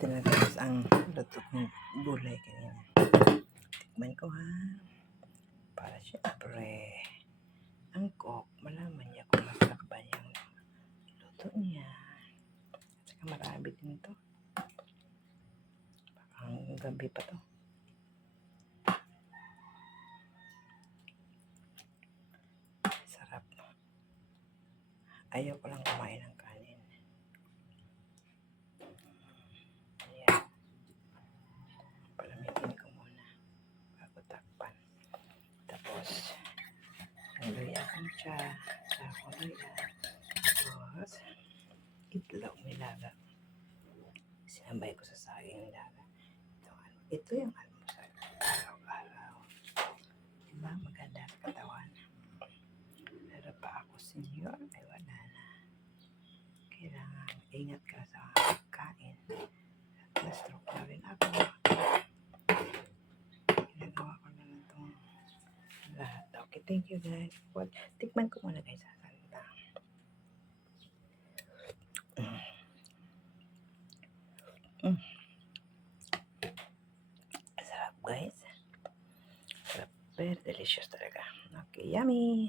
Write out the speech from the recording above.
Ito na guys ang luto kong gulay kanina. Tikman ko ha. Para syempre, ang cook, malaman niya kung masarap ba yung luto niya. At saka marami din to. Ang gabi pa to. Sarap. Ayaw ko lang kumain ng kanin. Ayan. Palamigin ko muna bago takpan. Tapos, luya akong siya sa luya. Tapos, itlog nilaga. Sinambay ko sa saging nilaga. Ito yung almusal. Araw-araw. Diba? Maganda sa katawan. Pero pa ako senior, ay wala na. Kailangan ingat ka sa pagkain. Na-stroke na rin ako. Ginagawa ko na lang itong lahat. Okay, thank you guys. Tikman ko muna guys sa salita. Sarap guys. Sarap. Very delicious talaga. Okay, yummy.